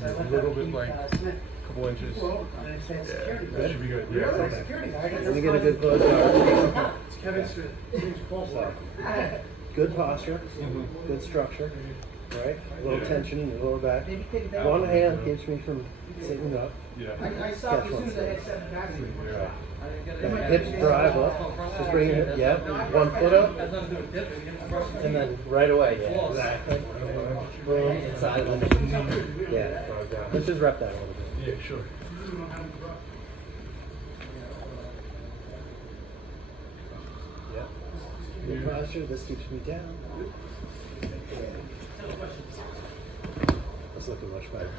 A little bit like a couple inches. Yeah, that should be good. Yeah. Let me get a good close guard. Good posture, good structure, right? A little tension in the lower back. One hand keeps me from sitting up. Yeah. Catch one step. Hips drive up. Just bring it. Yeah. One foot up. And then right away. Yeah. Exactly. Boom. Inside of the. Yeah. Let's just rep that a little bit. Yeah, sure. Good posture. This keeps me down. That's looking much better.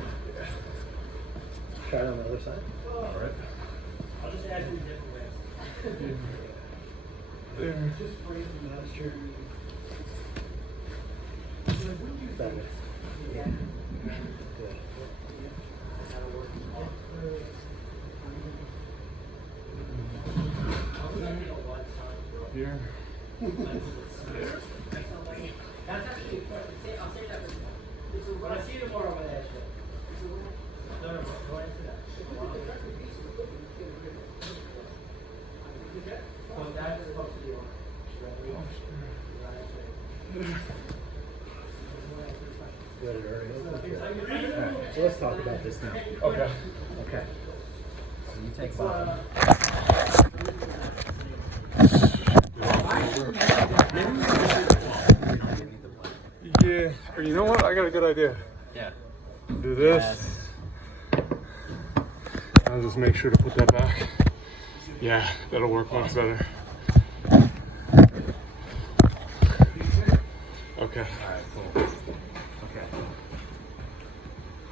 Try it on the other side. All right. I'll just add you different ways. There. Just frame the posture. Better. Yeah. Good. Here. That's actually, I'll say that but I see it more over there. No, go into that. So that's supposed to be on. Ready to already? Alright, so let's talk about this now. Okay. Okay. So you take bottom. Yeah. Or you know what? I got a good idea. Yeah. Do this. I'll just make sure to put that back. Yeah, that'll work much better. Okay. Alright, cool. Okay.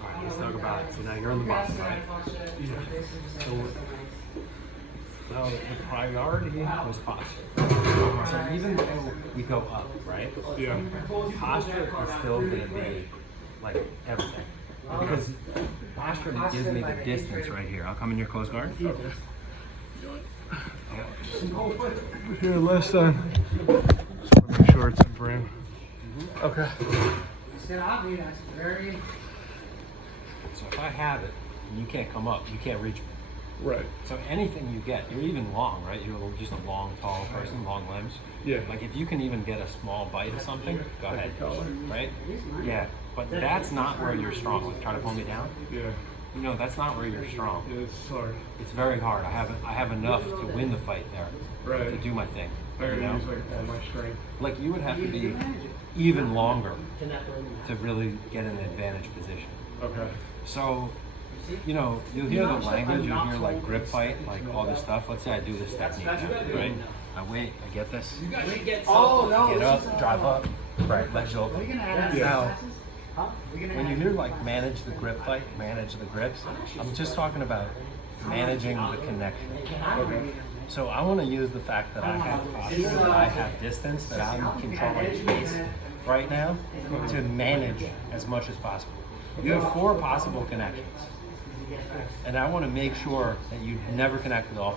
Alright, let's talk about it. So now you're on the bottom, right? So the priority was posture. So even though we go up, right? Yeah. Posture is still going to be like everything. Because posture gives me the distance right here. I'll come in your close guard. Here, last time. Just want to make sure it's in frame. Okay. So if I have it, and you can't come up, you can't reach me. Right. So anything you get, you're even long, right? You're just a long, tall person, long limbs. Yeah. Like if you can even get a small bite of something, go ahead, right? Yeah, but that's not where you're strong. Like, try to pull me down. Yeah. You know, that's not where you're strong. It's hard. It's very hard. I have enough to win the fight there. Right. To do my thing. I gotta You know? use like all my strength. Like you would have to be even longer to really get in an advantage position. Okay. So, you know, you'll hear the language, you'll hear like grip fight, like all this stuff. Let's say I do this technique now, right? I wait, I get this. Oh, no. Get up, drive up, right, legs open. Now, when you do like manage the grip fight, manage the grips, I'm just talking about managing the connection. Okay. So I want to use the fact that I have posture, that I have distance, that I'm controlling space right now to manage as much as possible. You have 4 possible connections. And I want to make sure that you never connect with all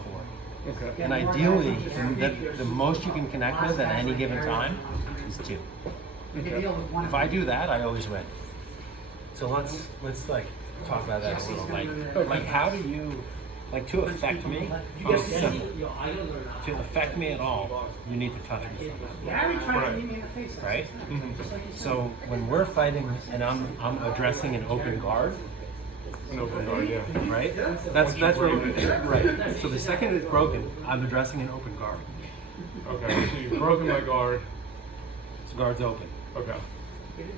4. Okay. And ideally, the most you can connect with at any given time is 2. Okay. If I do that, I always win. So let's like talk about that a little. Like how do you, like, to affect me? It's simple. To affect me at all, you need to touch me somehow. Right? So when we're fighting and I'm addressing an open guard. An open guard, yeah. Right? That's right. So the second it's broken, I'm addressing an open guard. Okay. So you've broken my guard. So guard's open. Okay.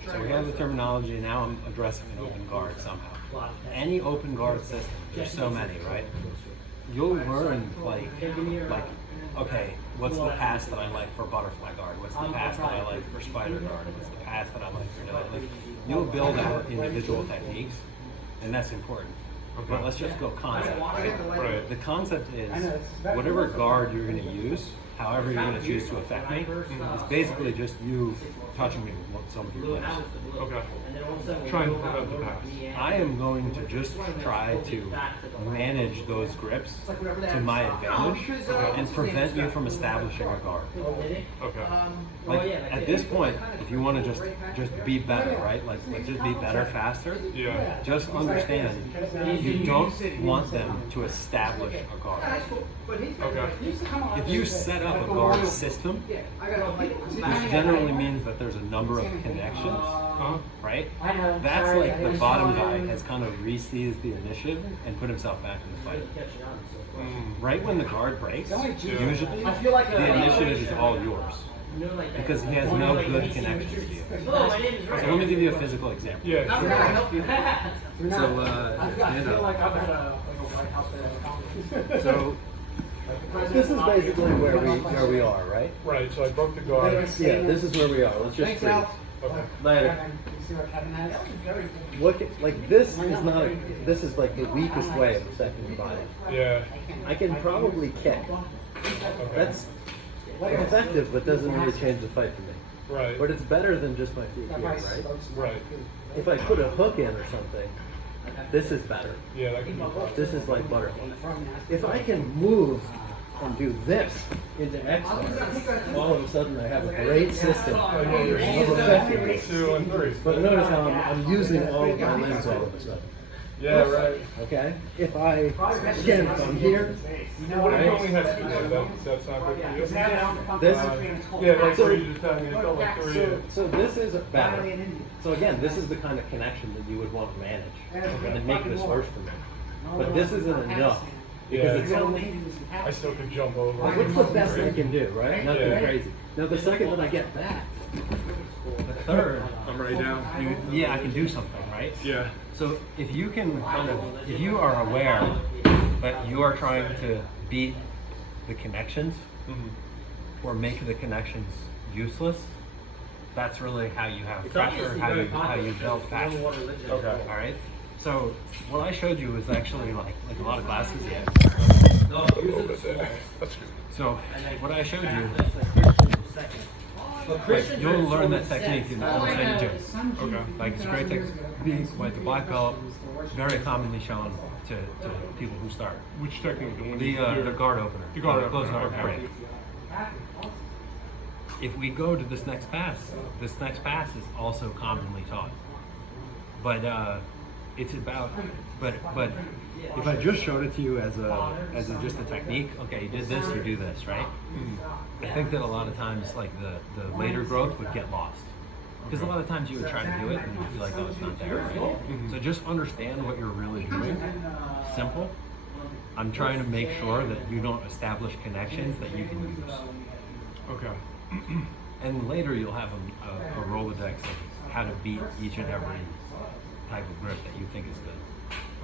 So we have the terminology, and now I'm addressing an open guard somehow. Any open guard system, there's so many, right? You'll learn like, okay, what's the pass that I like for butterfly guard? What's the pass that I like for spider guard? What's the pass that I like for like? You'll build out individual techniques, and that's important. Okay. But let's just go concept, right? Right. The concept is whatever guard you're going to use however you're going to choose to affect me. It's basically just you touching me with some of your lips. Okay. Try and prevent the pass. I am going to just try to manage those grips to my advantage and prevent you from establishing a guard. Okay. Like at this point, if you want to just be better, right? Like just be better faster. Yeah. Just understand you don't want them to establish a guard. Okay. If you set up a guard system, which generally means that there's a number of connections, right? That's like the bottom guy has kind of re-seized the initiative and put himself back in the fight. Right when the guard breaks, usually the initiative is all yours because he has no good connections to you. So let me give you a physical example. Yeah. So this is basically where we are, right? Right. So I broke the guard. Yeah, this is where we are. Let's just freeze. Okay. Later. Look at, like this is not a, this is like the weakest way of affecting the body. Yeah. I can probably kick. That's effective, but doesn't really change the fight for me. Right. But it's better than just my feet here, right? Right. If I put a hook in or something, this is better. Yeah. That can be rough. This is like butterfly. If I can move and do this into excellence, all of a sudden I have a great system of affecting this. 2 and 3. But notice how I'm using all of my limbs all of a sudden. Yeah. Right. Okay? If I, again, if I'm here, What if you only had 2 legs? That's not good for you. this, Yeah. Like where you just had me felt like 3. so this is better. So again, this is the kind of connection that you would want to manage and make this worse for me. But this isn't enough. Because it's only, I still could jump over. what's the best I can do, right? Nothing Yeah. crazy. Now the second that I get that, the third, I'm right down. yeah, I can do something, right? Yeah. So if you can kind of, if you are aware that you are trying to beat the connections or make the connections useless, that's really how you have pressure, how you build fast. Okay. All right. So what I showed you is actually like a lot of classes. That's good. So what I showed you, like, you'll learn that technique in almost any gym. Okay. Like it's a great technique, like the black belt, very commonly shown to people who start. Which technique? The one The guard opener. The guard close opener, guard okay. break. If we go to this next pass is also commonly taught. But it's about, but if I just showed it to you as a just a technique, okay, you did this, you do this, right? I think that a lot of times, like the later growth would get lost. Because a lot of times you would try to do it and you'd be like, oh, it's not there, right? So just understand what you're really doing. Simple. I'm trying to make sure that you don't establish connections that you can use. Okay. And later you'll have a Rolodex of how to beat each and every type of grip that you think is good.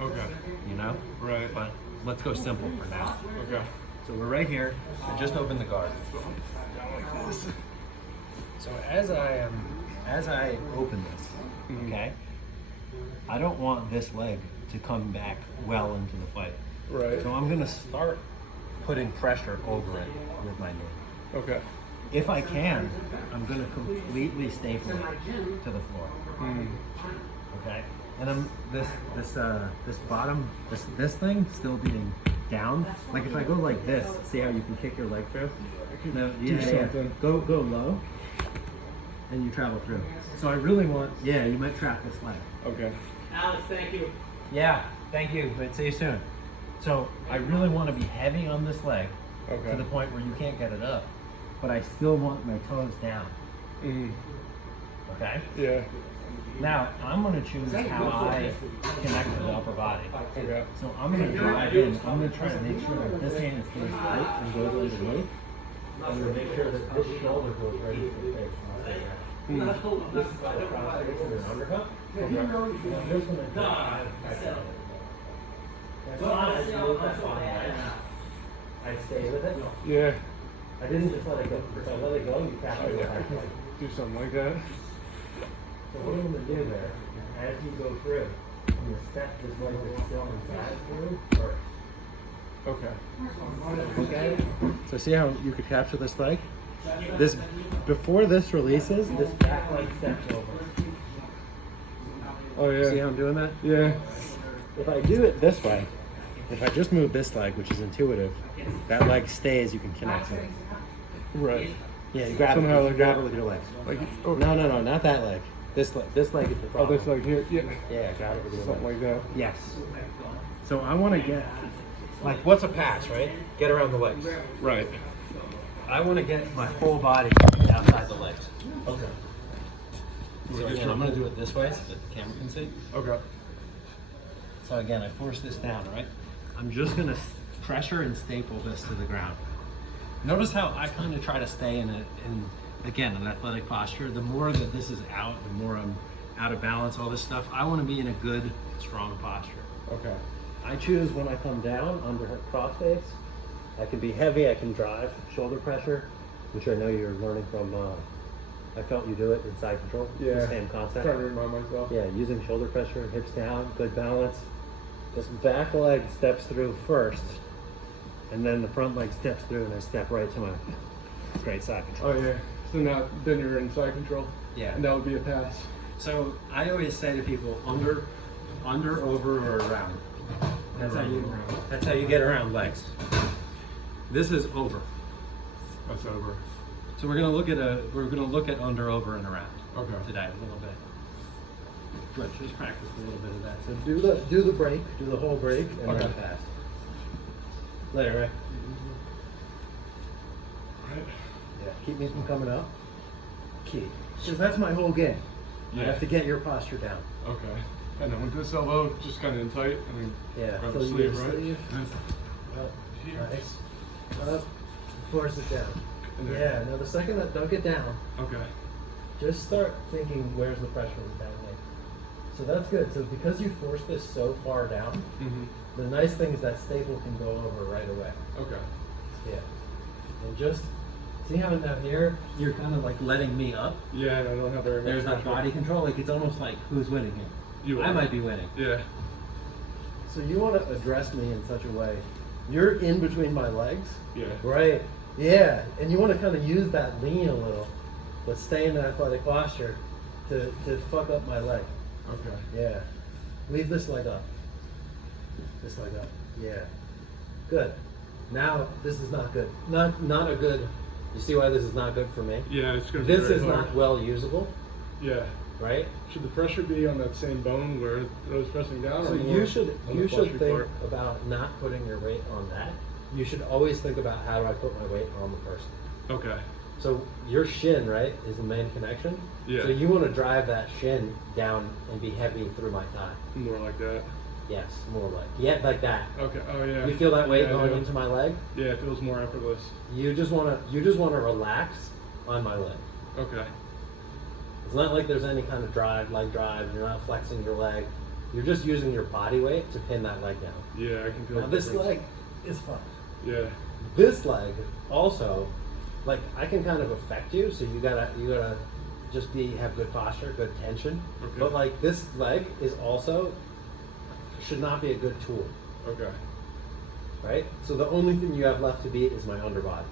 Okay. You know? Right. But let's go simple for now. Okay. So we're right here. I just opened the guard. So as I open this, okay, I don't want this leg to come back well into the fight. Right. So I'm gonna start putting pressure over it with my knee. Okay. If I can, I'm gonna completely staple it to the floor. Okay. And I'm this bottom this thing still being down. Like if I go like this, see how you can kick your leg through? No, yeah. something. Go low, and you travel through. So I really want, yeah, you might trap this leg. Okay. Alex, thank you. Yeah, thank you. But see you soon. So I really want to be heavy on this leg Okay. to the point where you can't get it up, but I still want my toes down. Okay. Yeah. Now, I'm going to choose how I connect to the upper body. Okay. So I'm going to drive in. I'm going to try to make sure that this hand stays tight and goes underneath. I'm going to make sure that this shoulder goes right into the face. This is like a cross face and an underhook. I'm just going to drive. I stay with it. Yeah. I didn't just let it go. If I let it go, you tap it back. Do something like that. So what I'm going to do there, as you go through, I'm going to step this leg that's still inside through first. Okay. Look at it. So see how you could capture this leg? This, before this releases, this back leg steps over. Oh yeah. See how I'm doing that? Yeah. If I do it this way, if I just move this leg, which is intuitive, that leg stays, you can connect to it. Right. Yeah, you grab Somehow it, like grab that. it with your legs. Like oh No, not that leg. This leg is the oh problem. this like here yeah. Yeah, grab it with your Something legs. like that. Yes. So I want to get, like, what's a pass, right? Get around the legs. Right. I want to get my whole body outside the legs. Okay. So again, I'm going to do it this way so that the camera can see. Okay. So again, I force this down, right? I'm just going to pressure and staple this to the ground. Notice how I kind of try to stay in again, an athletic posture. The more that this is out, the more I'm out of balance, all this stuff. I want to be in a good, strong posture. Okay. I choose when I come down, underhook cross face. I can be heavy, I can drive, shoulder pressure, which I know you're learning from, I felt you do it in side control. Yeah. The same concept. Trying to remind myself. Yeah, using shoulder pressure, hips down, good balance. This back leg steps through first, and then the front leg steps through, and I step right to my straight side control. Oh yeah. So now then you're in side control. Yeah. And that would be a pass. So I always say to people, under, over, or around. That's how you get around legs. This is over. That's over. So we're gonna look at under, over, and around. Okay. Today a little bit. Good. Just practice a little bit of that. So do the break, do the whole break, and then Okay. pass. Later, right? Right. Yeah. Keep me from coming up. Key. Because that's my whole game. I Yeah. have to get your posture down. Okay. And then with this elbow just kind of in tight and then Yeah. grab So the you sleeve, get right? sleeve. And Up. here. Nice. Up. Force it down. And then- Yeah. Now the second that don't get down, Okay. just start thinking where's the pressure with that leg. So that's good. So because you force this so far down, Mm-hmm. the nice thing is that staple can go over right away. Okay. Yeah. And just see how now here you're kind of like letting me up. Yeah, and I don't have very much There's that pressure. body control. Like it's almost like who's winning here? You I are. might be winning. Yeah. So you want to address me in such a way. You're in between my legs. Yeah. Right. Yeah. And you want to kind of use that lean a little, but stay in the athletic posture to fuck up my leg. Okay. Yeah. Leave this leg up. This leg up. Yeah. Good. Now this is not good. Not a good. You see why this is not good for me? Yeah, it's gonna be This very is hard. not well usable, Yeah. right? Should the pressure be on that same bone where I was pressing down? So or more you should on the fleshy think part? about not putting your weight on that. You should always think about how do I put my weight on the person. Okay. So your shin, right, is the main connection. Yeah. So you want to drive that shin down and be heavy through my thigh. More like that. Yes, more like that. Okay. Oh yeah. You feel that weight Yeah, I going do. into my leg? Yeah, it feels more effortless. You just wanna relax on my leg. Okay. It's not like there's any kind of leg drive. You're not flexing your leg. You're just using your body weight to pin that leg down. Yeah, I can feel Now the this difference. leg is fine. Yeah. This leg also, like I can kind of affect you, so you gotta just have good posture, good tension. Okay. But like this leg is also should not be a good tool, Okay. right? So the only thing you have left to beat is my upper body.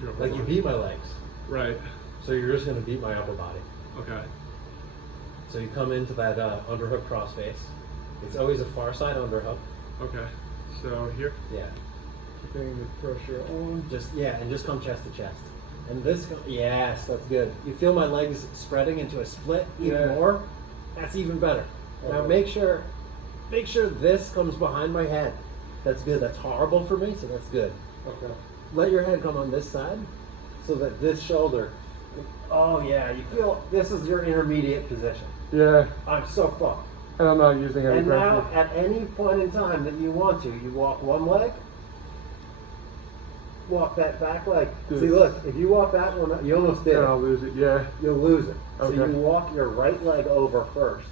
Your upper Like you body. beat my legs, Right. so you're just gonna beat my upper body. Okay. So you come into that underhook cross face. It's always a far side underhook. Okay. So here, Yeah. keeping the pressure on. Just come chest to chest. And yes, that's good. You feel my legs spreading into a split even Yeah. more? That's even better. Now Okay. make sure this comes behind my head. That's good. That's horrible for me, so that's good. Okay. Let your head come on this side so that this shoulder, oh yeah, you feel this is your intermediate position. Yeah, I'm so fucked. and I'm not using any And pressure. now, at any point in time that you want to, you walk one leg, walk that back leg. Good. See, look, if you walk that one, you almost did Then it. I'll lose it. Yeah. You'll lose it. Okay. So you walk your right leg over first.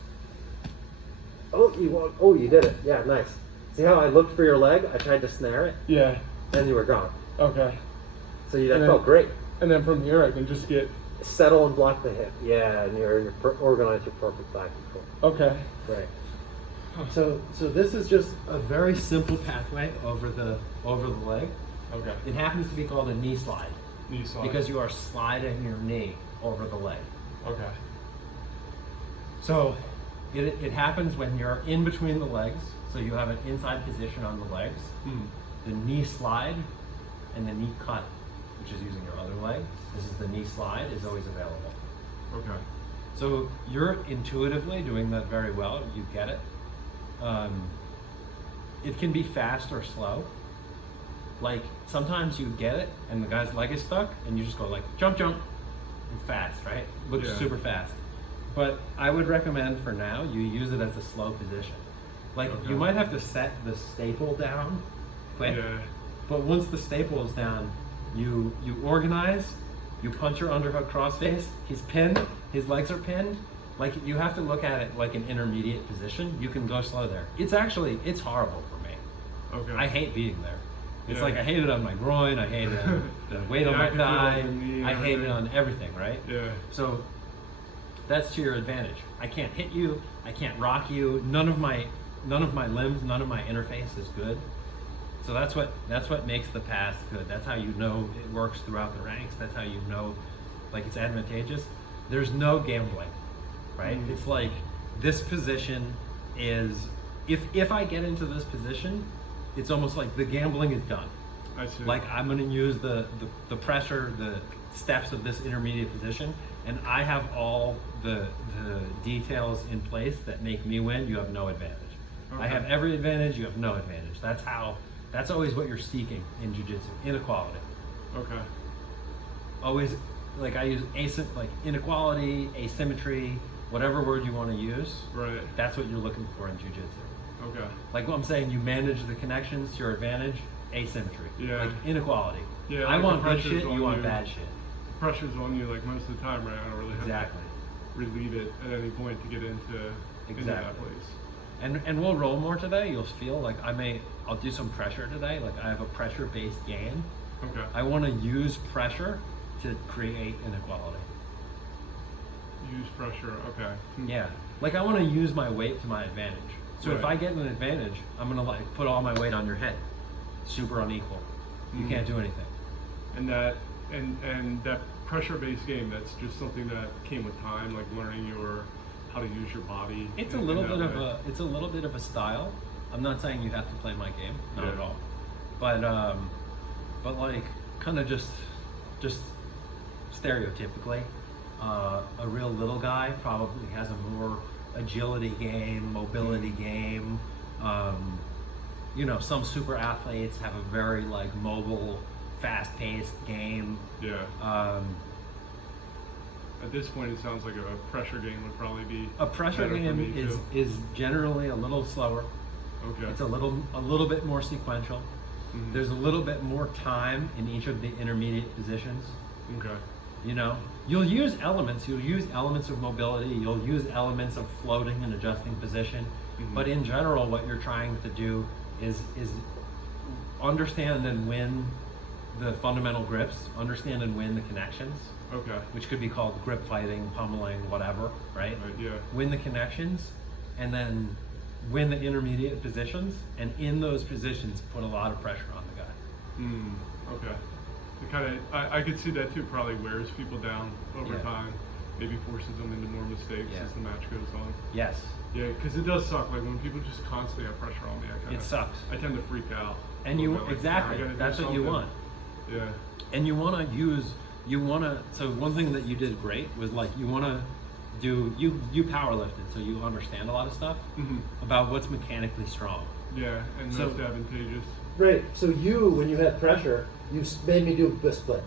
Oh, you did it. Yeah, nice. See how I looked for your leg? I tried to snare it, Yeah. and you were gone. Okay. So that And then- felt great. And then from here, I can just get. Settle and block the hip. Yeah, and you're organize your perfect thigh control. Okay. Right. So this is just a very simple pathway over the leg. Okay. It happens to be called a knee slide Knee slide. because you are sliding your knee over the leg. Okay. So it happens when you're in between the legs, so you have an inside position on the legs. The knee slide and the knee cut, which is using your other leg. This is the knee slide, is always available. Okay. So you're intuitively doing that very well. You get it. It can be fast or slow. Like sometimes you get it and the guy's leg is stuck and you just go like jump, jump, and fast, right? Looks Yeah. super fast. But I would recommend for now you use it as a slow position. Like Okay. you might have to set the staple down quick, Yeah. but once the staple is down, you organize, you punch your underhook crossface, he's pinned, his legs are pinned. Like you have to look at it like an intermediate position. You can go slow there. It's horrible for me. Okay. I hate being there. It's Yeah. like I hate it on my groin, I hate it on the weight on Yeah, I my can feel it thigh, on the knee and I hate it everything. on everything, right? Yeah. So that's to your advantage. I can't hit you, I can't rock you, none of my limbs, none of my interface is good. So that's what makes the pass good. That's how you know it works throughout the ranks. That's how you know like it's advantageous. There's no gambling, right? It's like this position is if I get into this position, it's almost like the gambling is done. I see. Like I'm going to use the pressure, the steps of this intermediate position, and I have all the details in place that make me win. You have no advantage. I Okay. have every advantage. You have no advantage. That's always what you're seeking in jiu-jitsu. Inequality. Okay. Always, like I use like inequality, asymmetry, whatever word you want to use. Right. That's what you're looking for in jiu-jitsu. Okay. Like what I'm saying, you manage the connections to your advantage. Asymmetry. Yeah. Like inequality. Yeah, I like want the good pressure's shit, on you want you. bad shit. Pressure's on you like most of the time, right? I don't really have Exactly. to relieve it at any point to get into that Exactly. place. And we'll roll more today. You'll feel like I'll do some pressure today. Like I have a pressure-based game. Okay. I want to use pressure to create inequality. Use pressure. Okay. Yeah. Like I want to use my weight to my advantage. So if Right. I get an advantage, I'm gonna like put all my weight on your head. Super unequal. You can't do anything. And that pressure-based game, that's just something that came with time, like learning how to use your body. It's a in little that bit way. it's a little bit of a style. I'm not saying you have to play my game, not Yeah. at all. But like kind of just stereotypically, a real little guy probably has a more agility game, mobility game. You know, some super athletes have a very like mobile, fast-paced game. Yeah. At this point, it sounds like a pressure game would probably be A pressure better for game me, too. is generally a little slower. Okay. It's a little bit more sequential. Mhm. There's a little bit more time in each of the intermediate positions. Okay. You know, you'll use elements of mobility, you'll use elements of floating and adjusting position, but in general, what you're trying to do is understand and win the fundamental grips, understand and win the connections, Okay. which could be called grip fighting, pummeling, whatever, right? Right. Yeah. Win the connections, and then win the intermediate positions, and in those positions, put a lot of pressure on the guy. Okay. It kind of, I could see that too. Probably wears people down over Yeah. time. Maybe forces them into more mistakes Yeah. as the match goes on. Yes, Yeah, because it does suck. Like when people just constantly have pressure on me, it sucks. I tend to freak out. And a you, little bit, like, exactly, I gotta do that's what you something. want. Yeah. And so one thing that you did great was like, you power lifted, so you understand a lot of stuff about what's mechanically strong. Yeah, and So- most advantageous. Right. So when you had pressure, you made me do a split.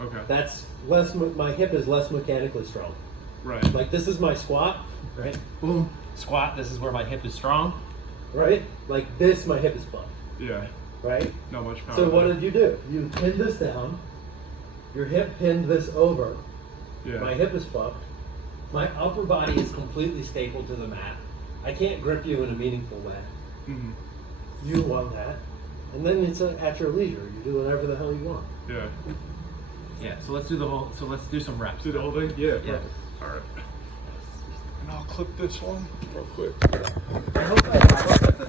Okay. That's less. My hip is less mechanically strong. Right. Like this is my squat, right? Boom, squat, this is where my hip is strong. Right. Like this, my hip is fucked. Yeah. Right. Not much power. So what there. did you do? You pinned this down. Your hip pinned this over. Yeah. My hip is fucked. My upper body is completely stapled to the mat. I can't grip you in a meaningful way. Mhm. You want that, and then it's at your leisure. You do whatever the hell you want. Yeah. Yeah, so let's do some reps. Do the whole thing? Yeah. Yeah. Perfect. All right. And I'll clip this one real quick. I hope that